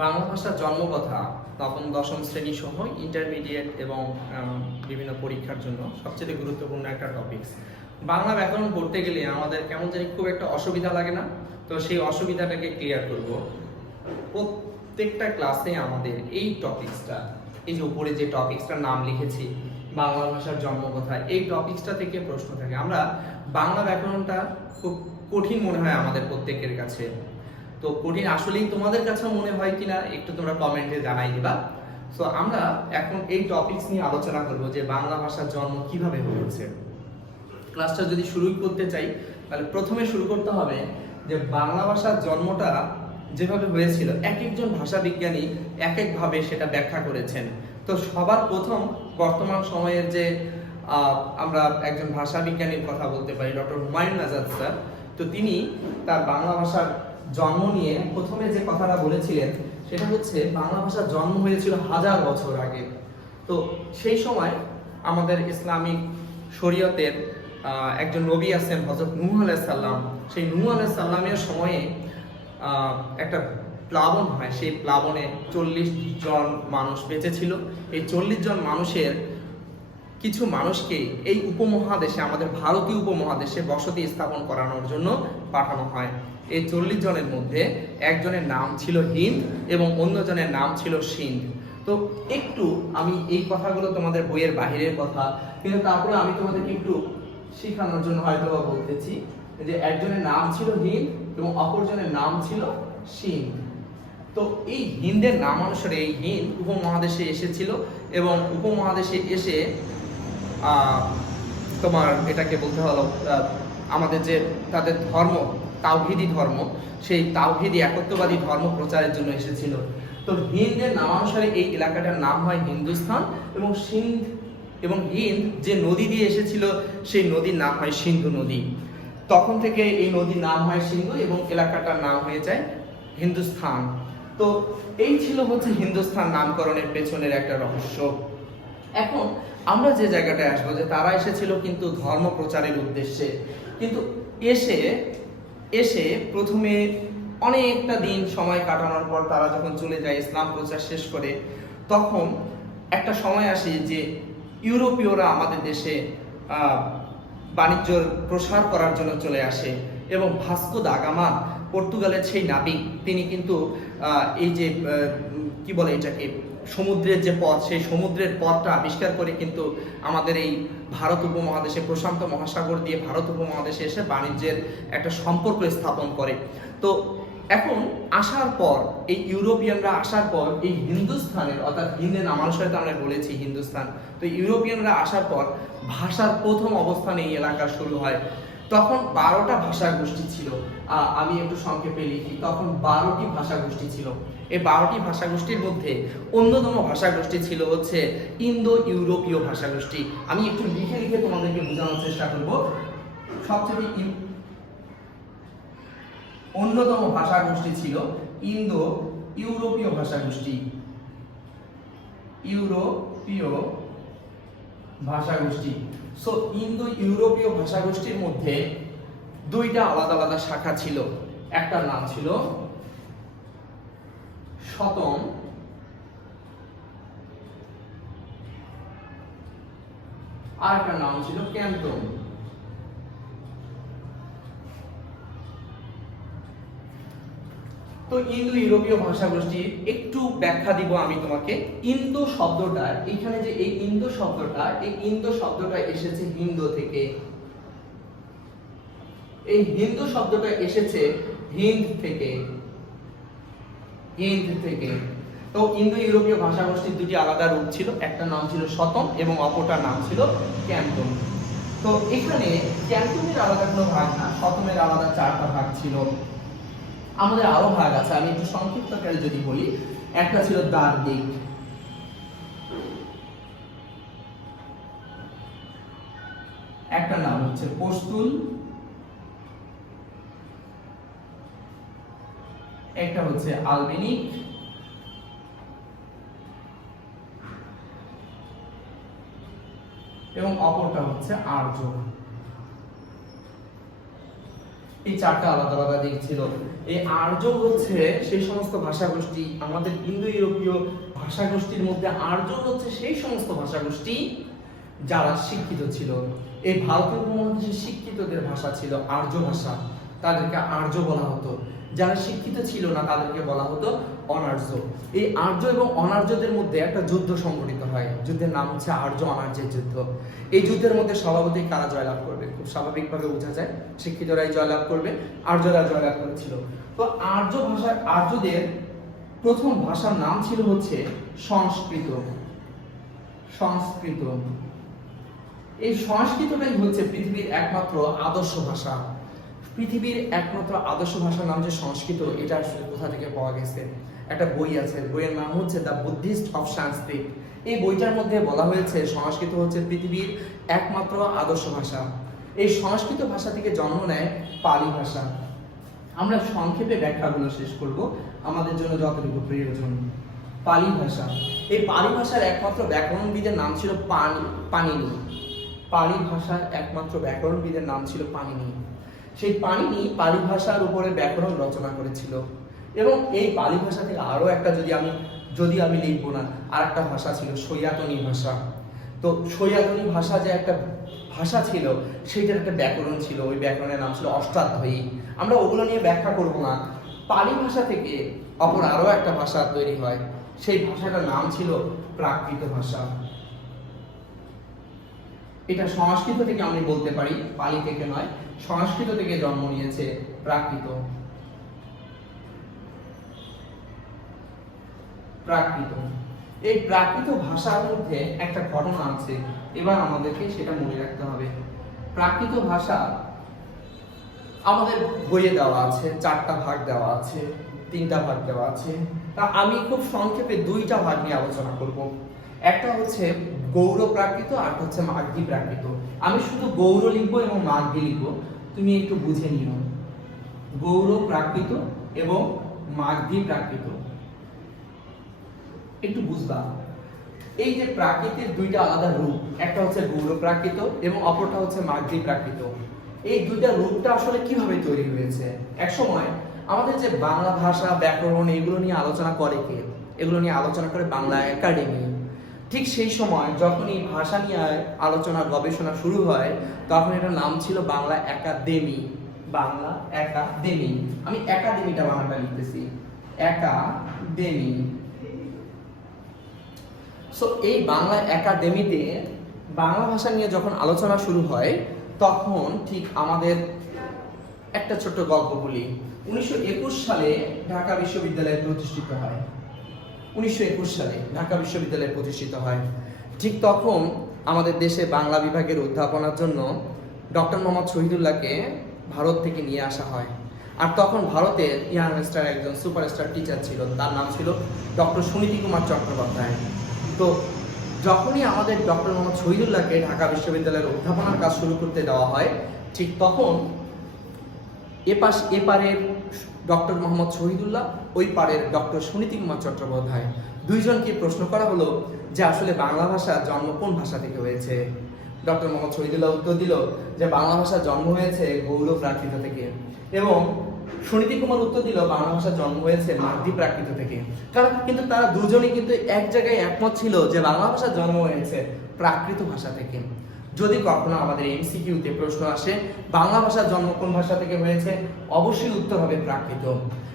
বাংলা ভাষার জন্মকথা নবম দশম শ্রেণি সহ ইন্টারমিডিয়েট এবং বিভিন্ন পরীক্ষার জন্য সবচেয়ে গুরুত্বপূর্ণ একটা টপিকস বাংলা ব্যাকরণ পড়তে গেলে আমাদের কেমন জানি খুব একটা অসুবিধা লাগে না, তো সেই অসুবিধাটাকে ক্লিয়ার করব। প্রত্যেকটা ক্লাসে আমাদের এই টপিকসটা এই যে উপরে যে টপিকসটার নাম লিখেছি, বাংলা ভাষার জন্মকথা এই টপিকসটা থেকে প্রশ্ন থাকে। আমরা বাংলা ব্যাকরণটা খুব কঠিন মনে হয় আমাদের প্রত্যেকের কাছে। তো কঠিন আসলেই তোমাদের কাছে মনে হয় কিনা একটু তোমরা কমেন্টে জানাই দিবা। তো আমরা এখন এই টপিকস নিয়ে আলোচনা করব যে বাংলা ভাষার জন্ম কীভাবে হয়েছে। ক্লাসটা যদি শুরু করতে চাই, তাহলে প্রথমে শুরু করতে হবে যে বাংলা ভাষার জন্মটা যেভাবে হয়েছিল, এক একজন ভাষা বিজ্ঞানী এক একভাবে সেটা ব্যাখ্যা করেছেন। তো সবার প্রথম বর্তমান সময়ের যে আমরা একজন ভাষা বিজ্ঞানীর কথা বলতে পারি, ডক্টর হুমায়ুন আজাদ স্যার। তো তিনি তার বাংলা ভাষার জন্ম নিয়ে প্রথমে যে কথাটা বলেছিলেন, সেটা হচ্ছে বাংলা ভাষার জন্ম হয়েছিল হাজার বছর আগে। তো সেই সময় আমাদের ইসলামিক শরীয়তের একজন নবী আছেন হজরত নূহ আলাইহিস সাল্লাম সেই নূহ আলাইহিস সাল্লামের সময়ে একটা প্লাবন হয়। সেই প্লাবনে চল্লিশ জন মানুষ বেঁচে ছিল। এই চল্লিশ জন মানুষের কিছু মানুষকে এই উপমহাদেশে, আমাদের ভারতীয় উপমহাদেশে বসতি স্থাপন করানোর জন্য পাঠানো হয়। এই চল্লিশ জনের মধ্যে একজনের নাম ছিল হিন্দ এবং অন্যজনের নাম ছিল সিন্ধ। তো একটু আমি এই কথাগুলো তোমাদের বইয়ের বাহিরের কথা, কিন্তু তারপরে আমি তোমাদেরকে একটু শেখানোর জন্য হয়তো বা বলতেছি যে একজনের নাম ছিল হিন্দ এবং অপরজনের নাম ছিল সিন্ধ। তো এই হিন্দের নাম অনুসারে এই হিন্দ উপমহাদেশে এসেছিল এবং উপমহাদেশে এসে তোমার এটাকে বলতে হলো আমাদের যে তাদের ধর্ম, তাওহিদি ধর্ম, সেই তাওহিদি একত্ববাদী ধর্ম প্রচারের জন্য এসেছিল। তো হিন্দের নামানুসারে এই এলাকাটার নাম হয় হিন্দুস্থান এবং সিন্ধ এবং হিন্দ যে নদী দিয়ে এসেছিল, সেই নদীর নাম হয় সিন্ধু নদী। তখন থেকে এই নদীর নাম হয় সিন্ধু এবং এলাকাটার নাম হয়ে যায় হিন্দুস্থান। তো এই ছিল হচ্ছে হিন্দুস্থান নামকরণের পেছনের একটা রহস্য। এখন আমরা যে জায়গাটায় আসব যে তারা এসেছিল কিন্তু ধর্ম প্রচারের উদ্দেশ্যে কিন্তু এসে এসে প্রথমে অনেকটা দিন সময় কাটানোর পর তারা যখন চলে যায় ইসলাম প্রচার শেষ করে তখন একটা সময় আসে যে ইউরোপীয়রা আমাদের দেশে আহ, বাণিজ্য প্রসার করার জন্য চলে আসে এবং ভাস্কো দা গামা পর্তুগালের সেই নাবিক, তিনি কিন্তু এই যে কি বলে এটাকে, সমুদ্রের যে পথ, সেই সমুদ্রের পথটা আবিষ্কার করে কিন্তু আমাদের এই ভারত উপমহাদেশে, প্রশান্ত মহাসাগর দিয়ে ভারত উপমহাদেশে এসে বাণিজ্যের একটা সম্পর্ক স্থাপন করে। তো এখন আসার পর, এই ইউরোপিয়ানরা আসার পর, এই হিন্দুস্থানের, অর্থাৎ হিন্দের নামানুসারে আমরা বলেছি হিন্দুস্থান, তো ইউরোপিয়ানরা আসার পর ভাষার প্রথম অবস্থানে এই এলাকা শুরু হয়। তখন বারোটা ভাষা গোষ্ঠী ছিল আমি একটু সংক্ষেপে লিখি। তখন বারোটি ভাষা গোষ্ঠী ছিল। এই বারোটি ভাষা গোষ্ঠীর মধ্যে অন্যতম ভাষা গোষ্ঠী ছিল হচ্ছে ইন্দো ইউরোপীয় ভাষা গোষ্ঠী আমি একটু লিখে লিখে তোমাদেরকে বোঝানোর চেষ্টা করব। সবচেয়ে অন্যতম ভাষা গোষ্ঠী ছিল ইন্দো ইউরোপীয় ভাষা গোষ্ঠী ইউরোপীয় ভাষা গোষ্ঠী সো ইন্দো ইউরোপীয় ভাষা গোষ্ঠীর মধ্যে দুইটা আলাদা আলাদা শাখা ছিল। একটার নাম ছিল শতম আর একটা নাম ছিল ক্যান্টন। তো ইন্দো ইউরোপীয় ভাষা গোষ্ঠী একটু ব্যাখ্যা দিব আমি তোমাকে। ইন্দো শব্দটা এখানে যে এই ইন্দো শব্দটা, এই ইন্দো শব্দটা এসেছে হিন্দু থেকে। এই হিন্দু শব্দটা এসেছে হিন্দ থেকে। হিন্দ থেকে। তো ইন্দো ইউরোপীয় ভাষা গোষ্ঠীর দুটি আলাদা রূপ ছিল, একটা নাম ছিল শতম এবং অপরটার নাম ছিল ক্যান্টন। তো এখানে ক্যান্টনের আলাদা কোনো ভাগ না, শতমের আলাদা চারটা ভাগ ছিল। আমাদের আরও ভাগ আছে। আমি একটু সংক্ষিপ্ত যদি বলি, একটা ছিল দার্দিক একটা নাম হচ্ছে পস্তুল একটা হচ্ছে আলবেনিক এবং অপরটা হচ্ছে আর্য। এই চারটা আলাদা আলাদা দিক ছিল। এই আর্য হচ্ছে সেই সমস্ত ভাষাগোষ্ঠী, আমাদের ইন্দো ইউরোপীয় ভাষাগোষ্ঠীর মধ্যে আর্য হচ্ছে সেই সমস্ত ভাষাগোষ্ঠী যারা শিক্ষিত ছিল। এই ভারতীয় উপমহাদেশে শিক্ষিতদের ভাষা ছিল, আর্য ভাষা, তাদেরকে আর্য বলা হতো। যারা শিক্ষিত ছিল না, তাদেরকে বলা হতো অনার্য। এই আর্য এবং অনার্যদের মধ্যে একটা যুদ্ধ সংঘটিত হয় যুদ্ধের নাম হচ্ছে আর্য অনার্যের যুদ্ধ। এই যুদ্ধের মধ্যে স্বভাবতই কারা জয়লাভ করবে? খুব স্বাভাবিকভাবে বোঝা যায়, শিক্ষিতরাই জয়লাভ করবে, আর্যরা জয়লাভ করেছিল। তো আর্য ভাষার, আর্যদের প্রথম ভাষার নাম ছিল হচ্ছে সংস্কৃত। সংস্কৃত। এই সংস্কৃতটাই হচ্ছে পৃথিবীর একমাত্র আদর্শ ভাষা। পৃথিবীর একমাত্র আদর্শ ভাষার নাম যে সংস্কৃত, এটা আসলে কোথা থেকে পাওয়া গেছে? একটা বই আছে, বইয়ের নাম হচ্ছে দ্য বুদ্ধিস্ট অফ সংস্কৃত। এই বইটার মধ্যে বলা হয়েছে, সংস্কৃত হচ্ছে পৃথিবীর একমাত্র আদর্শ ভাষা। এই সংস্কৃত ভাষা থেকে জন্ম নেয় পালি ভাষা। আমরা সংক্ষেপে ব্যাখ্যাগুলো শেষ করব, আমাদের জন্য যতটুকু প্রয়োজন। পালি ভাষা। এই পালি ভাষার একমাত্র ব্যাকরণবিদের নাম ছিল পানি, পানিনি। পালি ভাষার একমাত্র ব্যাকরণবিদের নাম ছিল পানিনি। সেই পানিনি পালি ভাষার উপরে ব্যাকরণ রচনা করেছিল। এবং এই পালি ভাষা থেকে আরও একটা যদি আমি যদি আমি লিখব না আর একটা ভাষা ছিল সৈয়াতনী ভাষা। তো সৈয়াতনী ভাষা যে একটা ভাষা ছিল, সেইটার একটা ব্যাকরণ ছিল, ওই ব্যাকরণের নাম ছিল অষ্টাধ্যায়ী। আমরা ওগুলো নিয়ে ব্যাখ্যা করব না। পালি ভাষা থেকে অপর আরও একটা ভাষা তৈরি হয়। সেই ভাষাটার নাম ছিল প্রাকৃত ভাষা। এটা সংস্কৃত থেকে আমি বলতে পারি, পালি থেকে নয়, সংস্কৃত থেকে জন্ম নিয়েছে প্রাকৃত। প্রাকৃত। এই প্রাকৃত ভাষার মধ্যে একটা ঘটনা আছে, এবার আমাদেরকে সেটা মনে রাখতে হবে। প্রাকৃত ভাষা আমাদের বইয়ে দেওয়া আছে, চারটা ভাগ দেওয়া আছে, তিনটা ভাগ দেওয়া আছে। তা আমি খুব সংক্ষেপে দুইটা ভাগ নিয়ে আলোচনা করব। একটা হচ্ছে গৌর প্রাকৃত, আর হচ্ছে মাগধী প্রাকৃত। আমি শুধু গৌর লিখব এবং মাগধী লিখব। তুমি একটু বুঝে নিও। গৌর প্রাকৃত এবং মাগধী প্রাকৃত। একটু বুঝবা। এই যে প্রাকৃতিক দুইটা আলাদা রূপ, একটা হচ্ছে গৌর প্রাকৃত এবং অপরটা হচ্ছে মাগধী প্রাকৃত। এই দুইটা রূপটা আসলে কীভাবে তৈরি হয়েছে? এক সময় আমাদের যে বাংলা ভাষা ব্যাকরণ এগুলো নিয়ে আলোচনা করে কে? এগুলো নিয়ে আলোচনা করে বাংলা একাডেমি। ঠিক সেই সময় যখন এই ভাষা নিয়ে আলোচনা, গবেষণা শুরু হয়, তখন এটার নাম ছিল বাংলা একাডেমি। বাংলা একাডেমি। আমি একাডেমিটা বাংলাটা লিখতেছি। একাডেমি। সো এই বাংলা একাডেমিতে বাংলা ভাষা নিয়ে যখন আলোচনা শুরু হয়, তখন ঠিক আমাদের একটা ছোট্ট গল্প বলি। উনিশশো একুশ সালে ঢাকা বিশ্ববিদ্যালয় প্রতিষ্ঠিত হয়। উনিশশো একুশ সালে ঢাকা বিশ্ববিদ্যালয় প্রতিষ্ঠিত হয়। ঠিক তখন আমাদের দেশে বাংলা বিভাগের অধ্যাপনার জন্য ডক্টর মোহাম্মদ শহীদুল্লাহকে ভারত থেকে নিয়ে আসা হয়। আর তখন ভারতে ইয়াং স্টার একজন সুপারস্টার টিচার ছিল, তার নাম ছিল ডক্টর সুনীতি কুমার চট্টোপাধ্যায়। তো যখনই আমাদের ডক্টর মোহাম্মদ শহীদুল্লাহকে ঢাকা বিশ্ববিদ্যালয়ের অধ্যাপনার কাজ শুরু করতে দেওয়া হয়, ঠিক তখন এপাশ, এপারের ডক্টর মোহাম্মদ শহীদুল্লাহ, ওই পারের ডক্টর সুনীতি কুমার চট্টোপাধ্যায় দুইজনকে প্রশ্ন করা হলো যে আসলে বাংলা ভাষা জন্ম কোন ভাষা থেকে হয়েছে? ডক্টর মোহাম্মদ শহীদুল্লাহ উত্তর দিল যে বাংলা ভাষার জন্ম হয়েছে গৌরব প্রাকৃত থেকে। এবং সুনীতি কুমার উত্তর দিল, বাংলা ভাষার জন্ম হয়েছে মাগধী প্রাকৃত থেকে। কারণ কিন্তু তারা দুজনেই কিন্তু এক জায়গায় একমত ছিল যে বাংলা ভাষার জন্ম হয়েছে প্রাকৃত ভাষা থেকে। যদি কখনো আমাদের এমসিকিউতে প্রশ্ন আসে, বাংলা ভাষার জন্ম কোন ভাষা থেকে হয়েছে, অবশ্যই উত্তর হবে প্রাকৃত।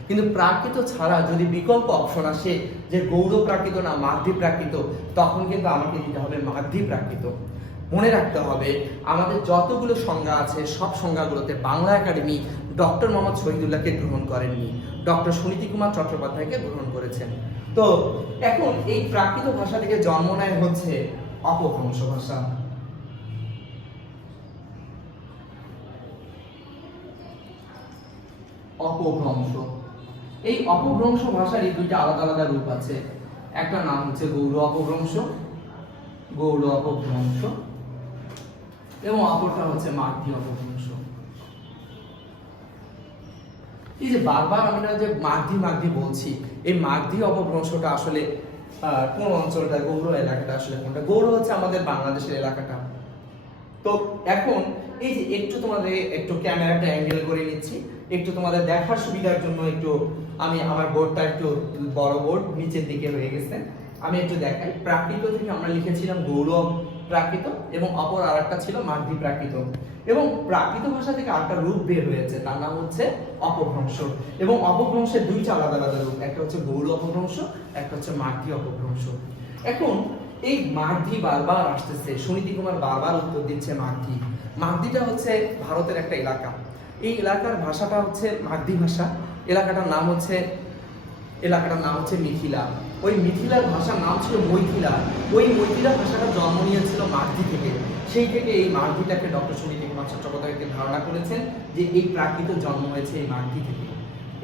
কিন্তু প্রাকৃত ছাড়া যদি বিকল্প অপশন আসে যে গৌর প্রাকৃত না মাগধী প্রাকৃত, তখন কিন্তু আমাকে দিতে হবে মাগধী প্রাকৃত। মনে রাখতে হবে, আমাদের যতগুলো সংজ্ঞা আছে, সব সংজ্ঞাগুলোতে বাংলা একাডেমি ডক্টর মোহাম্মদ শহীদুল্লাহকে গ্রহণ করেননি। ডক্টর সুনীতি কুমার চট্টোপাধ্যায়কে গ্রহণ করেছেন। তো, এখন এই প্রাকৃত ভাষা থেকে জন্ম নেয় হচ্ছে অপভ্রংশ ভাষা। অপভ্রংশ। এই অপভ্রংশ ভাষারই দুইটা আলাদা আলাদা রূপ আছে। একটা নাম হচ্ছে গৌর অপভ্রংশ গৌর অপভ্রংশ। এবং অপরটা হচ্ছে মাগধী অপভ্রংশ এই যে বারবার আমরা যে মাগধী মাগধী বলছি এই মাগধী অপভ্রংশটা আসলে কোন অঞ্চলটা গৌর এলাকাটা আসলে কোনটা? গৌর হচ্ছে আমাদের বাংলাদেশের এলাকাটা। তো এখন এই যে একটু তোমাদের একটু ক্যামেরাটা অ্যাঙ্গেল করে নিচ্ছি। একটু তোমাদের দেখার সুবিধার জন্য একটু আমি আমার বোর্ডটা একটু বড় বোর্ড নিচের দিকে হয়ে গেছে। আমি একটু দেখাই। প্রাকৃত থেকে আমরা লিখেছিলাম গৌরব প্রাকৃত এবং অপর আরেকটা ছিল মাগধী প্রাকৃত। এবং প্রাকৃত ভাষা থেকে আরেকটা রূপ বের হয়েছে, তার নাম হচ্ছে অপভ্রংশ। এবং অপভ্রংশের দুইটা আলাদা আলাদা রূপ, একটা হচ্ছে গৌর অপভ্রংশ, একটা হচ্ছে মাগধী অপভ্রংশ। এখন এই মাগধী বারবার আসতেছে, সুনীতি কুমার বারবার উত্তর দিচ্ছে মাগধী। মাগধীটা হচ্ছে ভারতের একটা এলাকা। এই এলাকার ভাষাটা হচ্ছে মাগধী ভাষা। এলাকাটার নাম হচ্ছে, এলাকাটার নাম হচ্ছে মিথিলা। ওই মিথিলার ভাষার নাম ছিল মৈথিলা। ওই মৈথিলা ভাষাটা জন্ম নিয়েছিল মাগধী থেকে। সেই থেকে এই মাগধীটাকে ডক্টর সুনীতি কুমার চট্টোপাধ্যায়কে ধারণা করেছেন যে এই প্রাকৃত জন্ম হয়েছে এই মাগধী থেকে।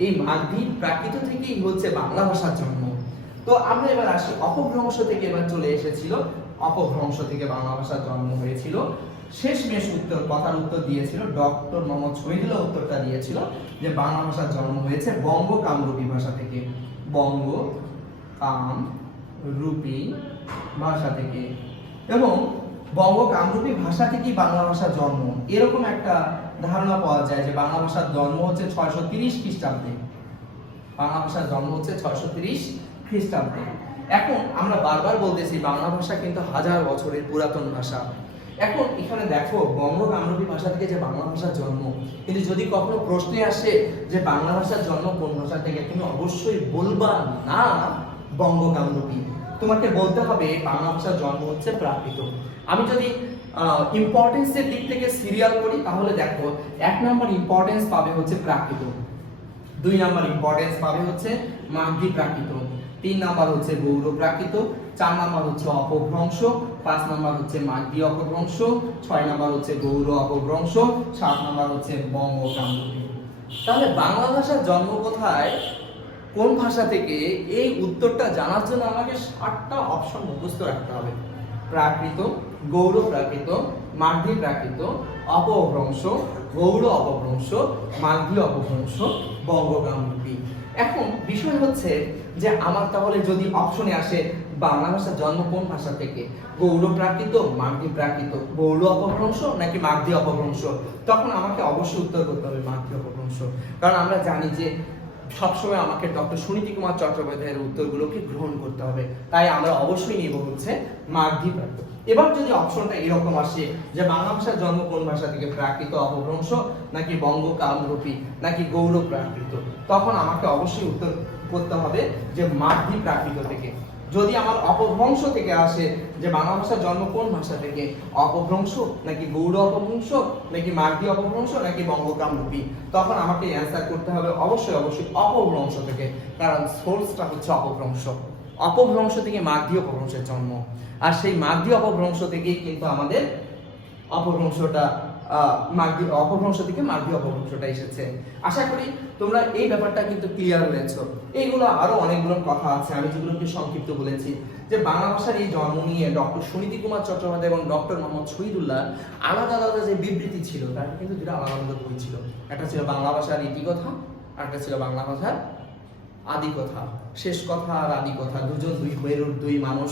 এই মাগধী প্রাকৃত থেকেই হচ্ছে বাংলা ভাষার জন্ম। তো আমরা এবার আসি অপভ্রংশ থেকে এবার চলে এসেছিল। অপভ্রংশ থেকে বাংলা ভাষার জন্ম হয়েছিল। শেষ মেশ উত্তর, কথার উত্তর দিয়েছিল। ডক্টর মোহাম্মদ শহীদুল্লাহ উত্তরটা দিয়েছিল যে বাংলা ভাষার জন্ম হয়েছে বঙ্গ কামরূপী ভাষা থেকে। বঙ্গ কাম, রূপী, ভাষা থেকে। এবং বঙ্গ কামরূপী ভাষা থেকেই বাংলা ভাষার জন্ম। এরকম একটা ধারণা পাওয়া যায় যে বাংলা ভাষার জন্ম হচ্ছে ছয়শো তিরিশ খ্রিস্টাব্দে। বাংলা ভাষার জন্ম হচ্ছে ছয়শো তিরিশ খ্রিস্টাব্দে। এখন আমরা বারবার বলতেছি বাংলা ভাষা কিন্তু হাজার বছরের পুরাতন ভাষা। এখন এখানে দেখো, বঙ্গ কামরূপী ভাষা থেকে যে বাংলা ভাষার জন্ম, কিন্তু যদি কখনো প্রশ্নে আসে যে বাংলা ভাষার জন্ম কোন ভাষা থেকে, তুমি অবশ্যই বলবা না। বঙ্গ কামরূপী তোমাকে বলতে হবে বাংলা ভাষার জন্ম হচ্ছে প্রাকৃত। আমি যদি ইম্পর্টেন্সের দিক থেকে সিরিয়াল করি, তাহলে দেখো, এক নম্বর ইম্পর্টেন্স পাবে হচ্ছে প্রাকৃত। দুই নাম্বার ইম্পর্টেন্স পাবে হচ্ছে মাগধী প্রাকৃত। তিন নাম্বার হচ্ছে গৌর প্রাকৃত। চার নাম্বার হচ্ছে অপভ্রংশ। পাঁচ নাম্বার হচ্ছে মাগধী অপভ্রংশ। ছয় নাম্বার হচ্ছে গৌর অপভ্রংশ। সাত নাম্বার হচ্ছে বঙ্গ তাহলে বাংলা ভাষার জন্ম কোথায়? কোন ভাষা থেকে এই উত্তরটা জানার জন্য আমাকে সাতটা অপশন মুখস্থ রাখতে হবে। প্রাকৃত গৌর প্রাকৃত মাগধী প্রাকৃত, অপভ্রংশ গৌর অপভ্রংশ মাগধী অপভ্রংশ বঙ্গকামরূপী এখন বিষয় হচ্ছে যে আমার তাহলে যদি অপশনে আসে বাংলা ভাষার জন্ম কোন ভাষা থেকে? গৌর প্রাকৃত মাগধী প্রাকৃত গৌর অপভ্রংশ নাকি মাগধী অপভ্রংশ? তখন আমাকে অবশ্যই উত্তর করতে হবে মাগধী অপভ্রংশ। কারণ আমরা জানি যে সবসময় আমাকে ডক্টর সুনীতি কুমার চট্টোপাধ্যায়ের উত্তরগুলোকে গ্রহণ করতে হবে। তাই আমরা অবশ্যই নিব হচ্ছে মাগধী প্রাপ্ত এবার যদি অপশনটা এরকম আসে যে বাংলা ভাষার জন্ম কোন ভাষা থেকে, প্রাকৃত অপভ্রংশ নাকি বঙ্গ কামরূপী নাকি গৌরব প্রাকৃত তখন আমাকে অবশ্যই উত্তর করতে হবে যে মাগধী প্রাকৃত থেকে। যদি আমার অপভ্রংশ থেকে আসে যে বাংলা ভাষার জন্ম কোন ভাষা থেকে? অপভ্রংশ নাকি গৌড় অপভ্রংশ নাকি মাগধী অপভ্রংশ নাকি বঙ্গকামরূপী তখন আমাকে অ্যান্সার করতে হবে অবশ্যই অবশ্যই অপভ্রংশ থেকে। কারণ সোর্সটা হচ্ছে অপভ্রংশ। অপভ্রংশ থেকে মাগধী অপভ্রংশের জন্ম। আর সেই মাগধী অপভ্রংশ থেকেই কিন্তু আমাদের অপভ্রংশটা মাগধী অপভ্রংশ থেকে মাগধী অপভ্রংশটা এসেছে। আশা করি তোমরা এই ব্যাপারটা কিন্তু ক্লিয়ার হয়েছো। এইগুলো আরও অনেকগুলো কথা আছে, আমি যেগুলোকে সংক্ষিপ্ত বলেছি। যে বাংলা ভাষার এই জন্ম নিয়ে ডক্টর সুনীতি কুমার চট্টোপাধ্যায় এবং ডক্টর মোহাম্মদ শহীদুল্লাহ আলাদা আলাদা যে বিবৃতি ছিল, তার কিন্তু দুটো আলাদা আলাদা বই ছিল। একটা ছিল বাংলা ভাষার ইতিকথা আর একটা ছিল বাংলা ভাষার আদি কথা শেষ কথা আর আদি কথা দুজন দুই মেরুর দুই মানুষ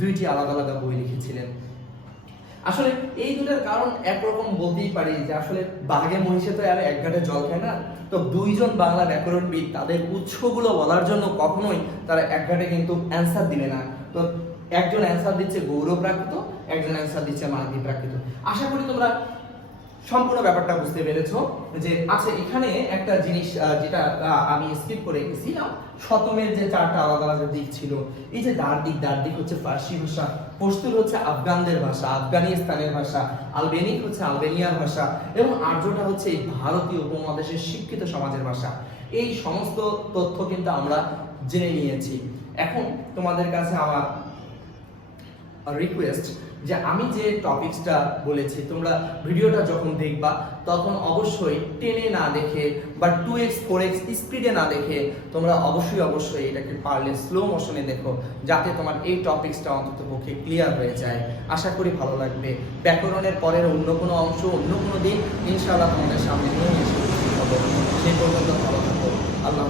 দুইটি আলাদা আলাদা বই লিখেছিলেন। আসলে এই দুটার কারণ একরকম বলতেই পারি যে আসলে বাঘে, মহিষে তো আর এক ঘাটে জল খায় না। তো দুইজন বাংলা ব্যাকরণবিদ তাদের উৎসগুলো বলার জন্য কখনোই তারা এক ঘাটে কিন্তু অ্যান্সার দিবে না। তো একজন অ্যান্সার দিচ্ছে গৌরব প্রাকৃত একজন অ্যান্সার দিচ্ছে মানবী প্রাকৃত আশা করি তোমরা সম্পূর্ণ ব্যাপারটা বুঝতে পেরেছ যে আচ্ছা এখানে একটা জিনিস যেটা আমি স্কিপ করে গেছিলাম, শতমের যে চারটা আলাদা আলাদা দিক ছিল, এই যে দার দিক দার দিক হচ্ছে ফার্সি ভাষা, পশতুর হচ্ছে আফগানদের ভাষা, আফগানিস্তানের ভাষা আলবেনিক হচ্ছে আলবেনিয়ার ভাষা, এবং আর্যটা হচ্ছে এই ভারতীয় উপমহাদেশের শিক্ষিত সমাজের ভাষা। এই সমস্ত তথ্য কিন্তু আমরা জেনে নিয়েছি। এখন তোমাদের কাছে আমার রিকোয়েস্ট যে আমি যে টপিকসটা বলেছি, তোমরা ভিডিওটা যখন দেখবা, তখন অবশ্যই টেনে না দেখে বা টু এক্স ফোর এক্স স্পিডে না দেখে তোমরা অবশ্যই অবশ্যই এটাকে পারলে স্লো মোশনে দেখো, যাতে তোমার এই টপিকসটা অন্তত পক্ষে ক্লিয়ার হয়ে যায়। আশা করি ভালো লাগবে। ব্যাকরণের পরের অন্য কোনো অংশ, অন্য কোনো দিন, ইনশাআল্লাহ তোমাদের সামনে নিয়ে এসে সেই পর্যন্ত ভালো থাকো। আল্লাহ